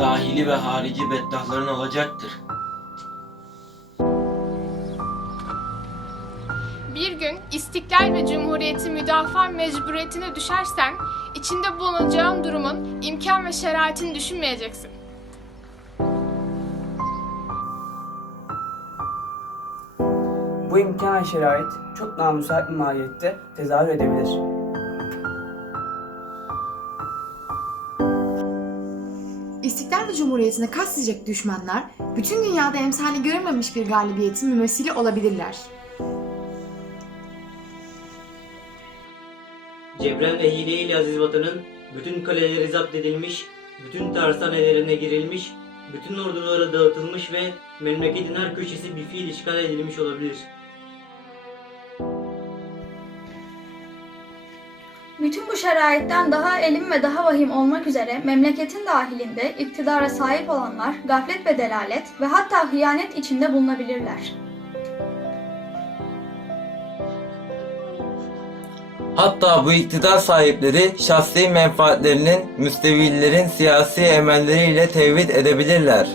dahili ve harici beddahların olacaktır. Bir gün istiklal ve cumhuriyeti müdafaa mecburiyetine düşersen, içinde bulunacağın durumun imkan ve şeraitini düşünmeyeceksin. Bu imkan ve şerait çok daha müsait bir maliyette tezahür edebilir. İstiklal Cumhuriyeti'ne kastedecek düşmanlar, bütün dünyada emsali görülmemiş bir galibiyetin mümessili olabilirler. Cebren ve hileyle aziz vatanın bütün kaleleri zapt edilmiş, bütün tersanelerine girilmiş, bütün ordulara dağıtılmış ve memleketin her köşesi bir fiil işgal edilmiş olabilir. Bütün bu şeraitten daha elim ve daha vahim olmak üzere memleketin dahilinde iktidara sahip olanlar gaflet ve delalet ve hatta hıyanet içinde bulunabilirler. Hatta bu iktidar sahipleri şahsi menfaatlerinin müstevillerin siyasi emelleriyle tevhid edebilirler.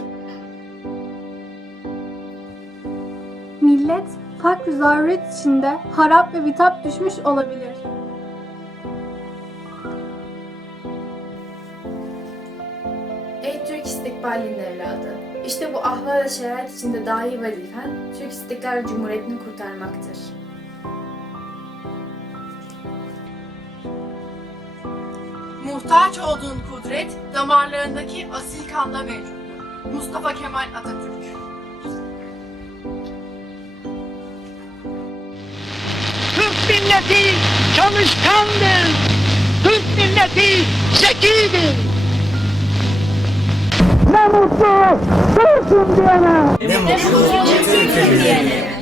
Millet fakr zaruret içinde harap ve bitap düşmüş olabilir. Ey Türk istikbalinin evladı! İşte bu ahval ve şerait içinde dahi vazifen Türk İstiklal Cumhuriyeti'ni kurtarmaktır. Muhtaç olduğun kudret damarlarındaki asil kanla mevcuttur. Mustafa Kemal Atatürk Türk milleti çalışkandır. Türk milleti zekidir. Ne mutlu Türk'üm diyene. Ne mutlu Türk'üm diyene.